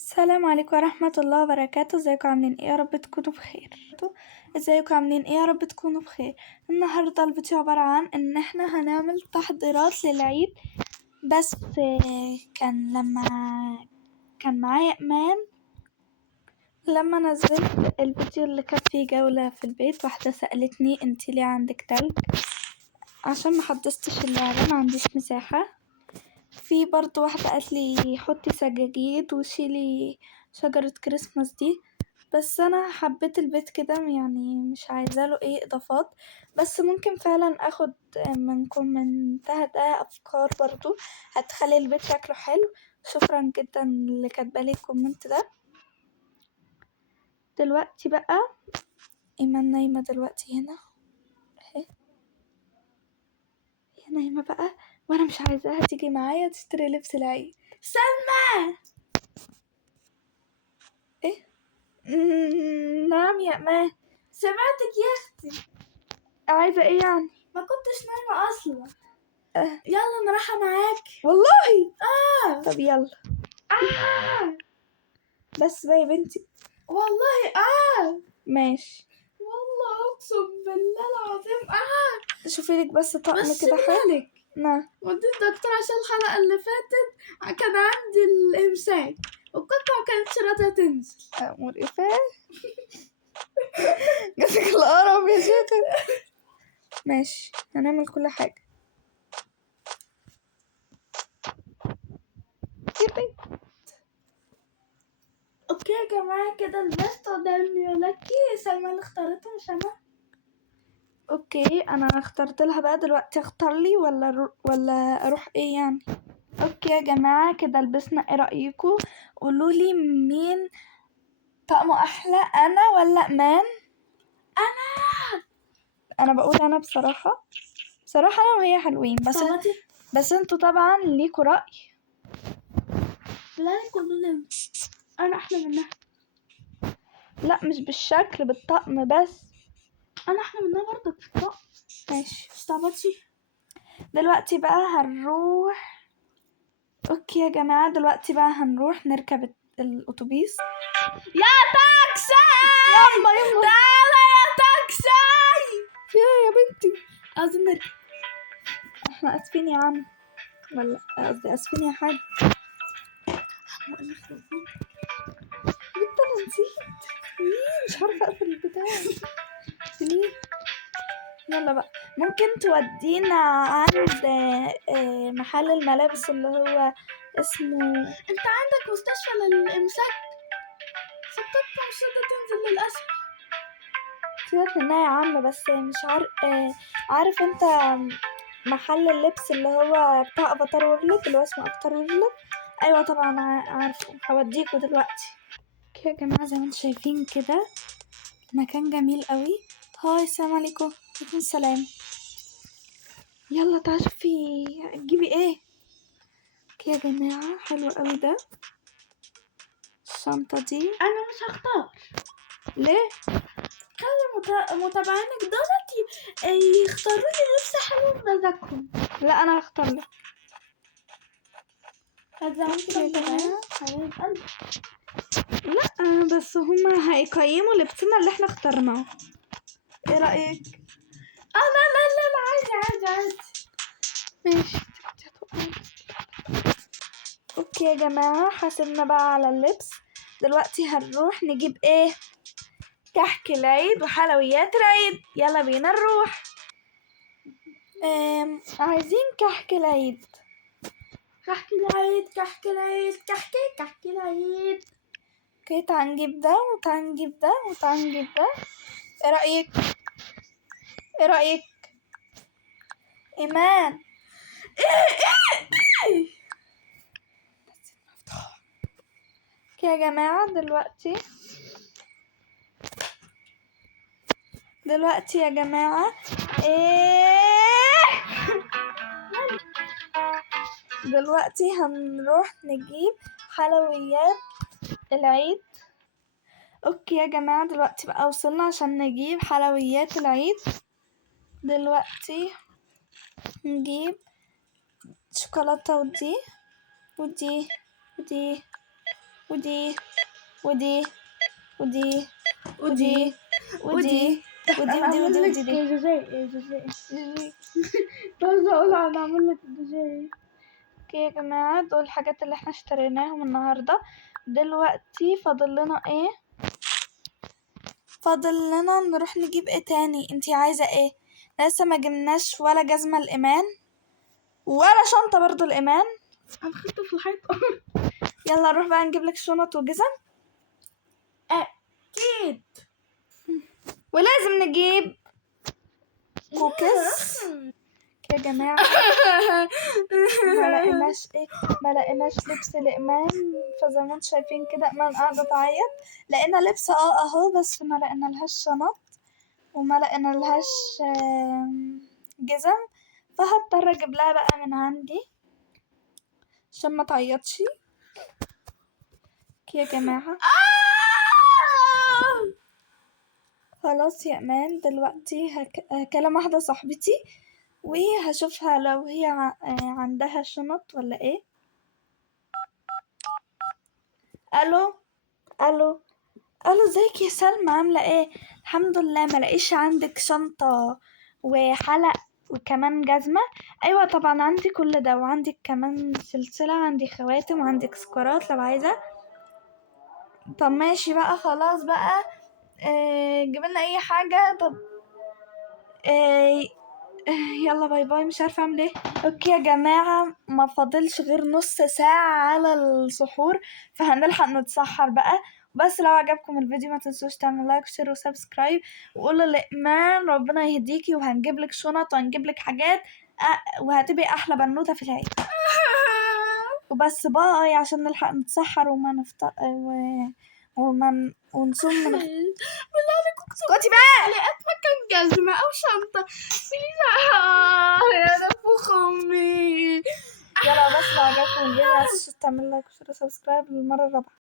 السلام عليكم ورحمة الله وبركاته. ازيكم عاملين ايه؟ يا رب تكونوا بخير. النهاردة الفيديو عبارة عن ان احنا هنعمل تحضيرات للعيد. بس كان معايا امان لما نزلت الفيديو اللي كانت فيه جولة في البيت. واحدة سألتني انتي ليه عندك تلج؟ عشان محدثتش اللعبة، ما عنديش مساحة. في برضو واحدة قالت لي حطي سجاجيد وشيلي شجرة كريسماس دي. بس انا حبيت البيت كده، يعني مش عايزة له اي اضافات. بس ممكن فعلا اخد منكم من ده افكار برضو هتخلي البيت شكله حلو. شكرا جدا اللي كاتبالي الكومنت ده. دلوقتي بقى ايمان نايمة دلوقتي هنا اهي، هي نايمة بقى وانا مش عايزاها تيجي معايا تشتري لبس العيد. سلمى ايه؟ نعم يا امان. سمعتك يا اختي. عايزة ايه يعني؟ ما كنتش نايمة اصلا. أه. يلا انا رايحة معاك. والله طب يلا. بس بقى يا بنتي. والله ماشي. والله اقسم بالله العظيم شوفي لك بس طقم بس كده حلو. بالك نعم. وديت دكتور عشان الحلقة اللي فاتت كان عندي الامساك والقطة ما كانتش راضية تنزل. امور افاه. جاتك القرف يا شيخة. ماشي هنعمل كل حاجة. اوكي يا جماعة كده لبست قدامي ولكي سلمى اللي اختارته مش انا. اوكي انا اخترت لها بقى. دلوقتي اختار لي ولا اروح ايه يعني؟ اوكي يا جماعة كده لبسنا. ايه رأيكم؟ قولوا لي مين طقمه احلى، انا ولا امان؟ انا بقول انا بصراحة انا وهي حلوين. صوتي بس انتوا طبعا ليكوا رأي. لا كلنا انا احلى منها. لا مش بالشكل، بالطقم بس. انا احلى منها برضه في الطقم. ماشي. استعبطتي. دلوقتي بقى هنروح. اوكي يا جماعة دلوقتي بقى هنروح نركب الاتوبيس. يا تاكسي يلا تعالى يا تاكسي. في ايه يا بنتي؟ عايزين نركب. احنا اسفين يا عم، ولا قصدي اسفين يا حاج. بنت انا نسيت. مش عارفة اقفل البتاع ليه. يلا بقى. ممكن تودينا عند محل الملابس اللي هو اسمه. انت عندك مستشفى للامساك فالقطة مش راضية تنزل للاسف. سيبك منها يا عم. بس مش عارف انت محل اللبس اللي هو بتاع افاتار وورلد اللي هو اسمه افاتار وورلد؟ ايوه طبعا عارفه. هوديكوا دلوقتي. اوكي يا جماعه زي ما انتم شايفين كده مكان جميل قوي. هاي السلام عليكم. وعليكم السلام. يلا تعالوا شوفي تجيبي ايه. اوكي يا جماعه حلو قوي ده. الشنطه دي انا مش هختار. ليه؟ خلي متابعينك دولت يختاروا لي لبس حلو بمزاجهم. لا انا هختار لك. هتزعلوا كده متابعين حبايب قلبي. لا بس هما هيقيموا لبسنا اللي احنا اخترناه. ايه رأيك؟ لا لا لا لا عادي. ماشي. اوكي يا جماعة حاسبنا بقى على اللبس. دلوقتي هنروح نجيب ايه؟ كحك العيد وحلويات العيد. يلا بينا نروح. عايزين كحك العيد. كحك العيد كحك العيد كحك العيد. اوكي تعال نجيب ده وتعال نجيب ده وتعال نجيب ده. ايه رأيك؟ ايه رأيك؟ ايمان ايه اوكي يا جماعة دلوقتي يا جماعة دلوقتي هنروح نجيب حلويات العيد. اوكي يا جماعة دلوقتي بقى وصلنا عشان نجيب حلويات العيد. دلوقتي نجيب شوكولاتة ودي ودي ودي ودي ودي ودي ودي ودي ودي ودي ودي دي. جوجي بس اقول انا اعمل لك جوجي. اوكي يا جماعة، دول الحاجات اللي احنا اشتريناهم النهاردة. دلوقتي فاضل لنا ايه؟ فاضل لنا نروح نجيب ايه تاني؟ انتي عايزة ايه؟ لسه ما جبناش ولا جزمة الإيمان ولا شنطة برضو الإيمان. هنخط في الحيط. يلا نروح بقى نجيب لك شنط وجزم. اكيد. ولازم نجيب كوكيز يا جماعة. ما لقيناش لبس لإيمان، فزي ما انتم شايفين كده إيمان قاعدة تعيط. لقينا لبس اهو، بس ما لقينا لهاش شنط وما لقينا لهاش جزم، فهضطر اجيب لها بقى من عندي عشان ما تعيطش يا جماعة. خلاص يا امان، دلوقتي هكلم واحدة صاحبتي وهشوفها لو هي عندها شنط ولا ايه. الو الو الو، ازيك يا سلمى؟ عاملة ايه؟ الحمد لله. ملاقيش عندك شنطة وحلق وكمان جزمة؟ ايوه طبعا عندي كل ده، وعندك كمان سلسلة، عندي خواتم وعندك سكرات لو عايزة. طب ماشي بقى، خلاص بقى. جيبلنا اي حاجة. طب يلا باي باي، مش عارفة اعمل ايه. اوكي يا جماعة، ما فاضلش غير نص ساعة على السحور، فهنلحق نتسحر بقى. بس لو عجبكم الفيديو ما تنسوش تعملوا لايك وشير وسبسكرايب، وقولوا لإيمان ربنا يهديكي، وهنجيب لك شنط وهنجيب لك حاجات وهتبقي احلى بنوتة في العيد. وبس باي، عشان نلحق نتسحر وما ونصوم من بالله عليكم اسكتي بقى. لقيت مكان جزمة أو شنطة بليز. يا نفوخ أمي. يلا بس لو عجبكم الفيديو متنسوش تعملوا لايك وشير وسبسكرايب للمرة الرابعة.